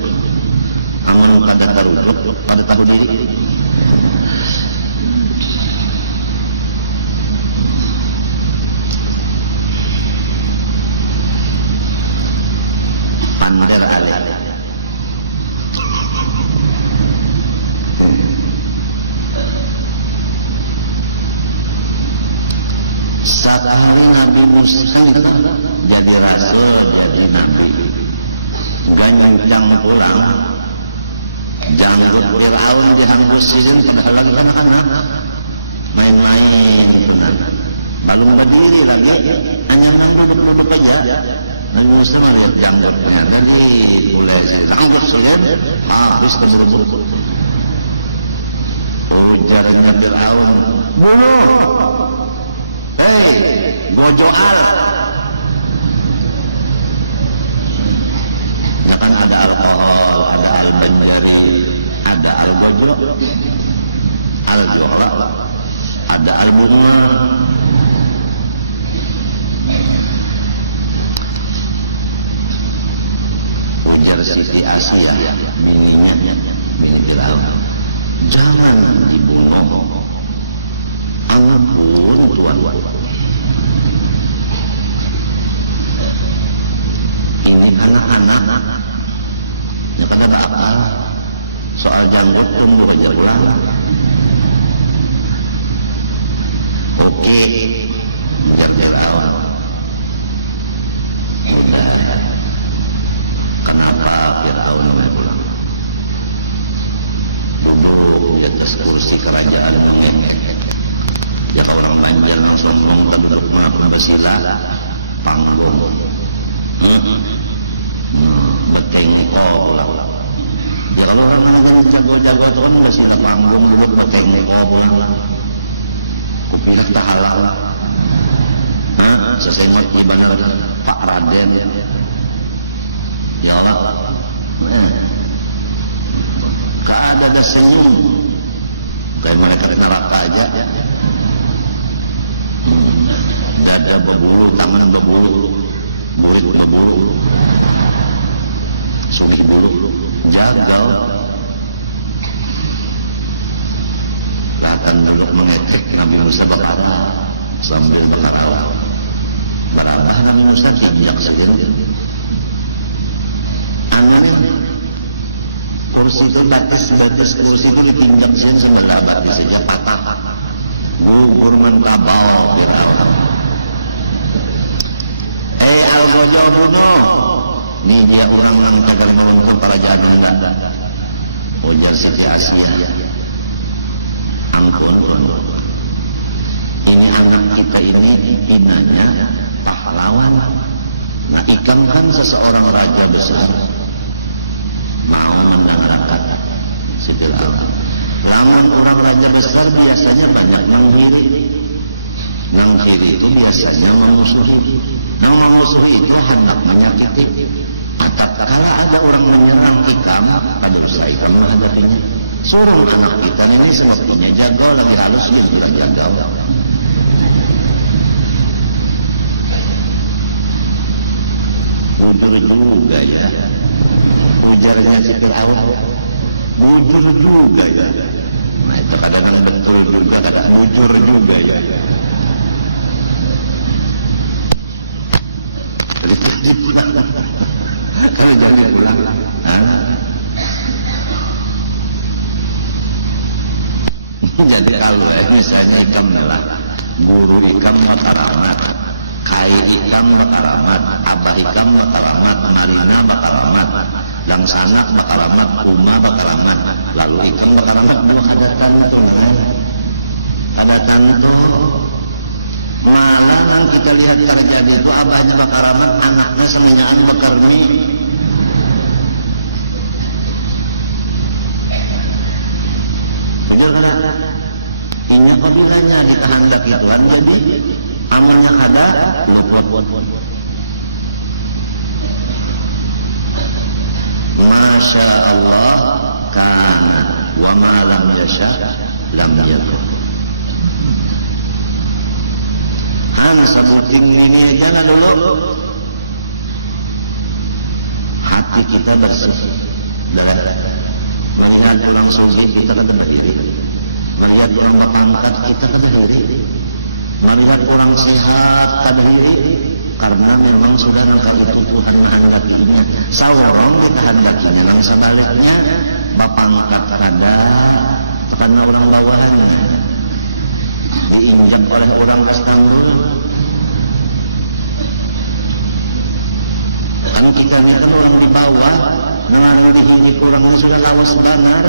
aman pada tarujuk pada tahu diri pandar alih saat hari Nabi Musa jadi rasul jadi nabi ganyang pulang janggut Fir'aun dihambusin padahal anak-anak main-main belum berdiri lagi hanya nunggu aja Nabi Musa melihat janggutnya tadi mulai tangguh sulit habis terburu-buru ujarnya Fir'aun bunuh bojoal ya kan ada alkohol ada al-banjari ada al-bojo al-jora ada al-mudmar ujar Siti Asia bininya bini Fir'aun jangan dibunuh ampun Tuhan ini anak-anak ya kan ada apa soal janggut pun bekerja pulang oke bekerja awal kenapa Fir'aun mau pulang memburuk di atas kursi kerajaan mungkin ya orang banjir langsung mengundang rumah bersila panggung betengko lah ya kalau orang jago-jago itu kan udah sila panggung dulu betengko pulang lah kupilih tak halal sesengot ibadah Pak Raden ya Allah keadaan senyum kayak mereka neraka aja dada berbulu, tangan berbulu, mulut berbulu, sulit bulu, jagal, akan duduk mengecek Nabi Musa berarah sambil berarah, Nabi Musa tinjak sendiri. Anehnya, kursi itu batas kursi itu ditinjak sendiri semua abadi saja patah. Gugur menkabau al-gojo bunuh ini dia orang yang tak mau para jalan enggak ujar Siti Asia ampun ini anak kita ini hinanya pahlawan nah ikan kan seseorang raja besar mau menanggakat Siti Asia namun orang raja besar biasanya banyak menghiri itu biasanya memusuhi itu hendak menyakiti tatkala ada orang menyerang ikam pada usaha ikam menghadapinya suruh anak kita ini semestinya jaga lagi halus dia juga jaga ujur juga ya ujarnya Siti Awal ujur juga ya nah itu kadang-kadang betul juga kadang ujur juga ya kalau jangan pulang jadi kalau misalnya ikam lah guru ikam mataramat kai ikam mataramat abah ikam mataramat marina mataramat langsana bakalamat kuma bakalamat lalu ikan bakalamat dua ada tantu malah kita lihat terjadi itu abahnya bakalamat anaknya semenjaan bakarmi benar ini apabila dikehendak Tuhan jadi amalnya ada Masya Allah kana wa ma lam yasha lam yakun. Sebutin ini jangan dulu hati kita bersih melihat orang sulit kita kan berdiri, melihat orang berpangkat kita kan berdiri, melihat orang sehat kan berdiri, karena memang sudah kalau Tuhan menghendakinya sawarong dikehendakinya yang sebaliknya bapangkat kada karena orang bawahannya diinjak oleh orang kastanggul kan kita ini kan orang di bawah dengan dihidup orangnya sudah lawas benar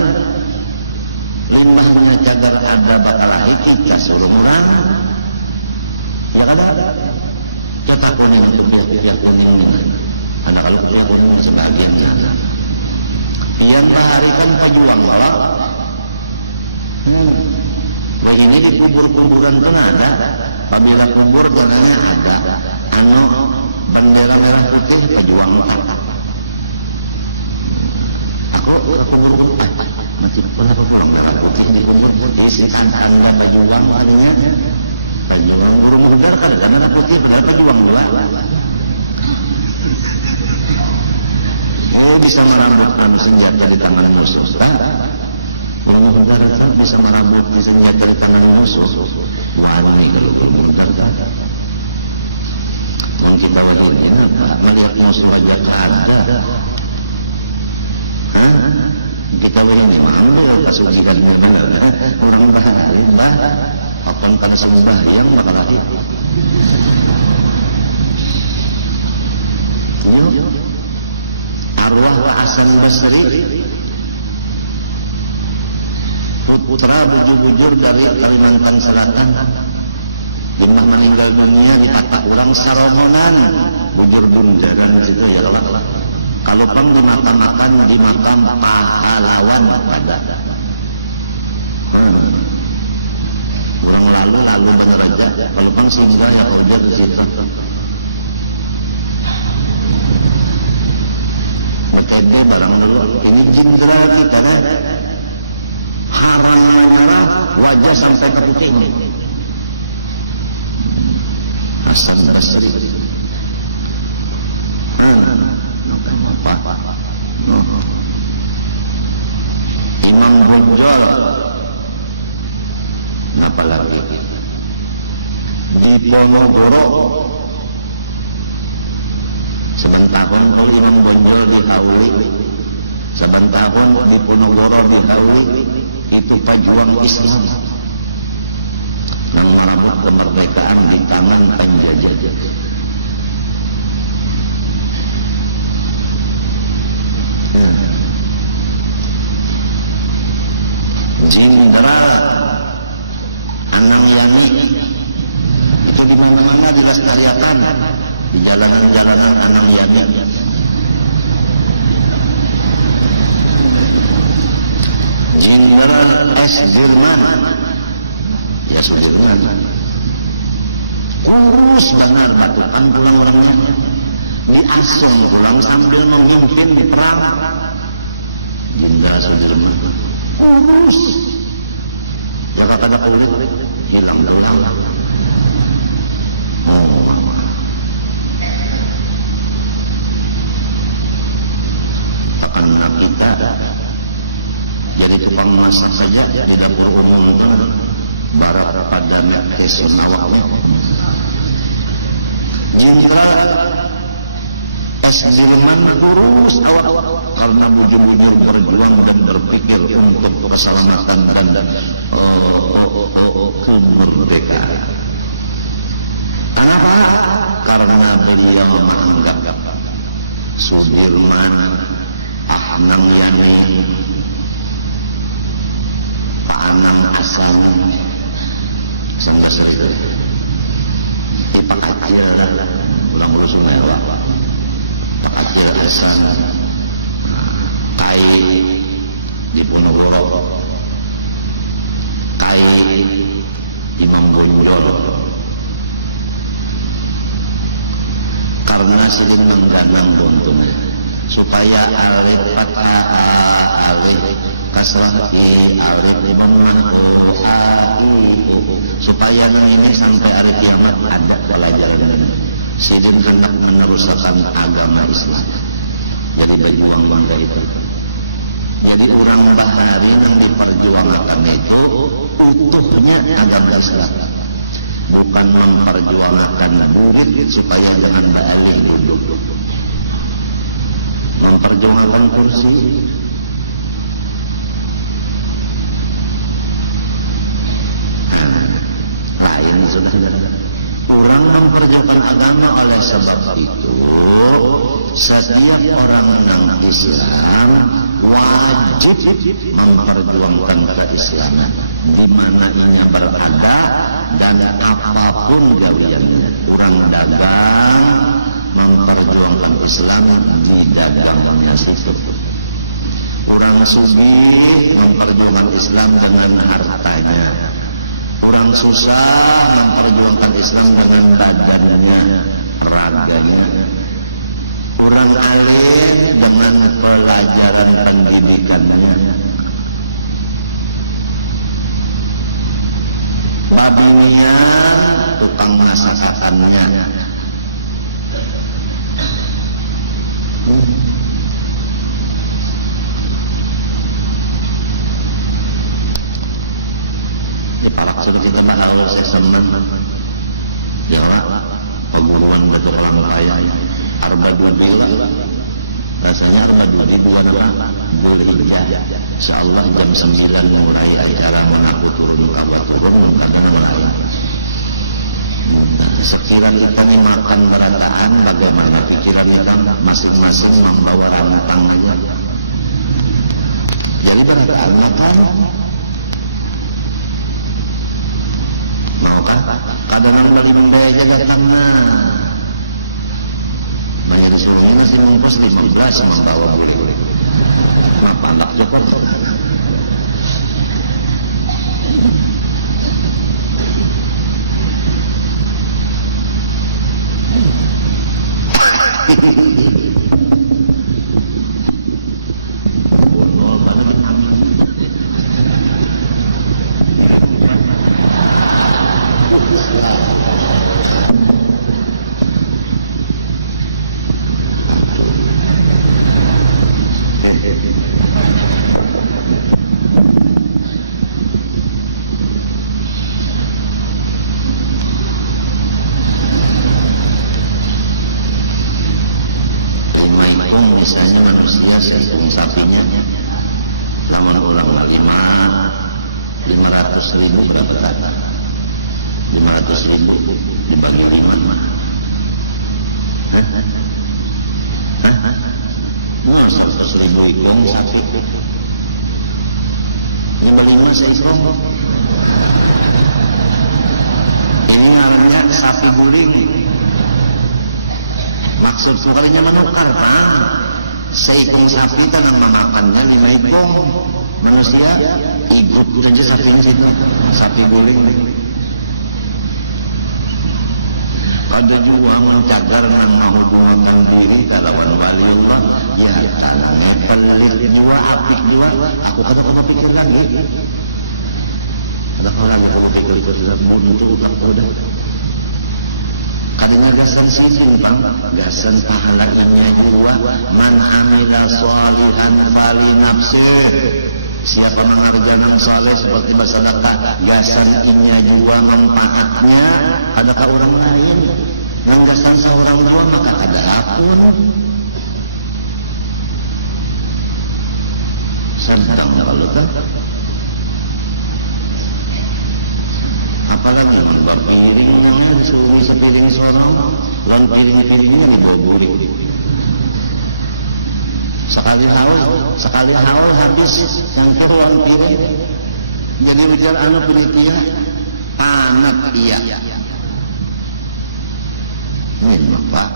limahnya cadar ada bakal kita suruh orang ya ada kita kuning untuk dia kuning karena kalau dia kuning sebagian sana yang melarikan pejuang bahwa nah ini di kubur-kuburan pun ada apabila kubur dananya ada bendera merah putih pejuang aku mati pernah orang merah putih di kubur isikan tangga pejuang adanya pejuang burung udar kan ada merah putih benar pejuang dua bisa merambutkan senjata di tangan musuh burung udar itu bisa merambutkan senjata di tangan musuh wani kalau bermudah dan kita wajibnya melihat musuh aja ada kita ini malu kasujikannya orang bahaya akan kan semua yang bakal arwah Hasan Basri putra bujur-bujur dari Kalimantan Selatan yang meninggal dunia di kata orang Saromonan bujur bundaran itu ya Allah kalau pun dimakam-makam di makam pahlawan pada orang lalu bener aja kalau pun singgah ya kau di situ OTB barang dulu ini jenderal kita kan haram merah wajah sampai ke putih ini Hasan Basri Imam Bonjol apalagi di Ponorogo sementahun kalau Imam Bonjol dihauli sementahun di Ponorogo dihauli itu pejuang Islam yang merebut kemerdekaan di tangan penjajah jenderal Anang Yani itu di mana-mana dilestarikan di jalanan-jalanan Anang Yani jenderal S. Dirman ya Sudirman urus benar batukan pulang orangnya diasung pulang sambil memimpin di perang jenderal Sudirman urus kata-kata kulit hilang karena kita jadi tukang masak saja di dapur umum barat pada mekesun awalnya jenderal Dirman lurus awal karena bujur-bujur berjuang dan berpikir untuk keselamatan dan kemerdekaan. Kenapa? Karena beliau menganggap Sudirman Nang Yamin, Pak Anang Asam, sehingga selesai. Pak Acil lah, ulang urusan mewah. Pak Acil Hasan, Kai di Ponorogo, Kai Imam Bonjol. Karena sering mengganang buntutnya supaya alif fathah alif kasrah alif supaya ini sampai hari kiamat ada pelajaran sehingga hendak meneruskan agama Islam. Jadi berjuang bangga itu. Jadi orang bahari yang diperjuangkan itu utuhnya agama Islam, bukan memperjuangkan murid supaya jangan balik dulu, memperjuangkan kursi. Lain sudah. Orang memperjuangkan agama. Oleh sebab itu setiap orang yang Islam wajib memperjuangkan keislaman di mana ia berada dan apapun gawiannya. Orang dagang memperjuangkan Islam di dagangnya situ. Orang sugih memperjuangkan Islam dengan hartanya. Orang susah memperjuangkan Islam dengan badannya, raganya. Orang alim dengan pelajaran pendidikannya. Wabinian tukang masakannya. Sudah kita malah sesemen Jawa pembunuhan betul-betul kaya harga 2 miliar rasanya harga 2 ribuan boleh ya insyaallah jam 9 mulai acara mengaku turun kabar turun karena mulai sekiranya kita ini makan berataan bagaimana pikiran kita masing-masing membawa rantangannya. Jadi berataan makan mau kan? Kadang-kadang lagi membayar jaga karena bayar semuanya sih mengkos 15 membawa boleh. Kenapa anak cepat? Misalnya manusia sehitung sapinya namun ulang 500.000 berapa kata 500.000 dibagi 5 100.000 ikong sapi 55 seikong ini namanya sapi guling. Maksud sekalinya menukar seikong sapi tanam memakannya 5 ikong manusia hidup saja sapinya situ sapi guling. Ada juga mencagar nama hubungan diri kalawan waliullah ya kalangnya pelit jiwa apik jiwa aku kata kena pikir lagi ada orang yang pikir sudah muncul udah kadang gasan sini bang gasan pahalanya jiwa man amila sholihan fali nafsi siapa mengerjakan saleh seperti bersedekah gasan ini jiwa manfaatnya adakah orang lain yang gasan seorang dua maka ada akun sedang kalau kan apalagi membuat piringnya suruh sepiring sorong lalu piringnya dibawa buri sekali haul habis yang uang piring. Jadi ujar anak penitia, anak iya. Ini Pak.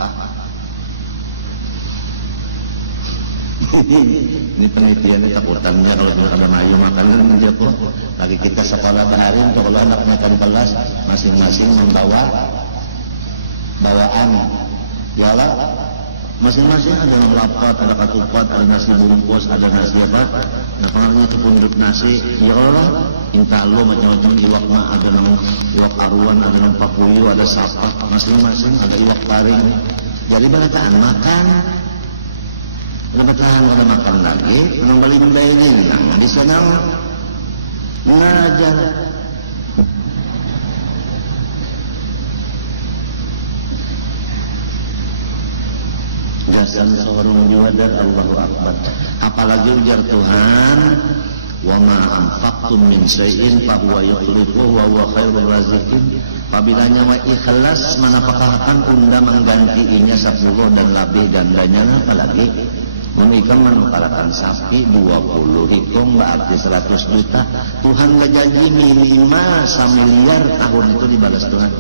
Ini penelitiannya takutannya kalau ada mayu makanan dia pun lagi kita sekolah daring kalau anak makan kelas masing-masing membawa bawaan ya lah masing-masing ada yang lapat, ada ketupat, ada nasi bungkus, ada nasi apa nah kalau itu pun hidup nasi ya Allah inta lo macam-macam iwak mah ada nama iwak aruan, ada nama pakuyu, ada sapak masing-masing ada iwak paring jadi balataan makan dapat tahan kalau makan lagi kembali ini di sana mengajar jasan seorang juwadar Allahu Akbar apalagi ujar Tuhan wa ma anfaqtum min syai'in fa huwa yukhlifuhu wa huwa khairur raziqin apabila nyawa ikhlas manapakahkan unda menggantiinya 10 dan lebih gandanya apalagi Memikir menukarakan sapi 20 hitung berarti 100 juta. Tuhan ngejanji minimal 1 miliar tahun itu dibalas Tuhan.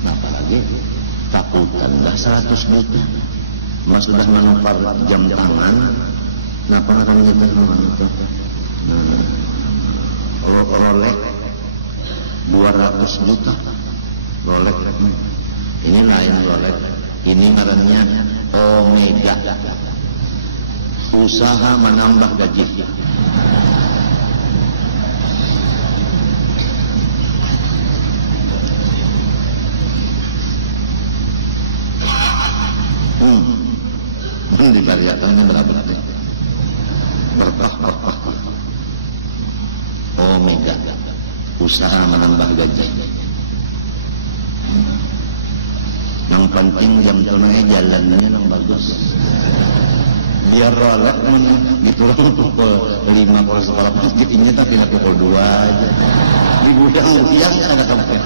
Nah apalagi takutan dah 100 juta. Mas sudah menukar jam tangan. Nah pernah kami kita itu Rolex 200 juta. Rolex ini lain Rolex. Ini ngarannya Omega. Usaha menambah gaji. Dikaryakannya berapa nanti? Berkah. Omega. Usaha menambah gaji. Yang penting jam tunai jalannya yang bagus. Biar rolek diturun pukul 5 kalau sekolah masjid ini tapi pukul 2 aja. Di gudang siang sana sampai.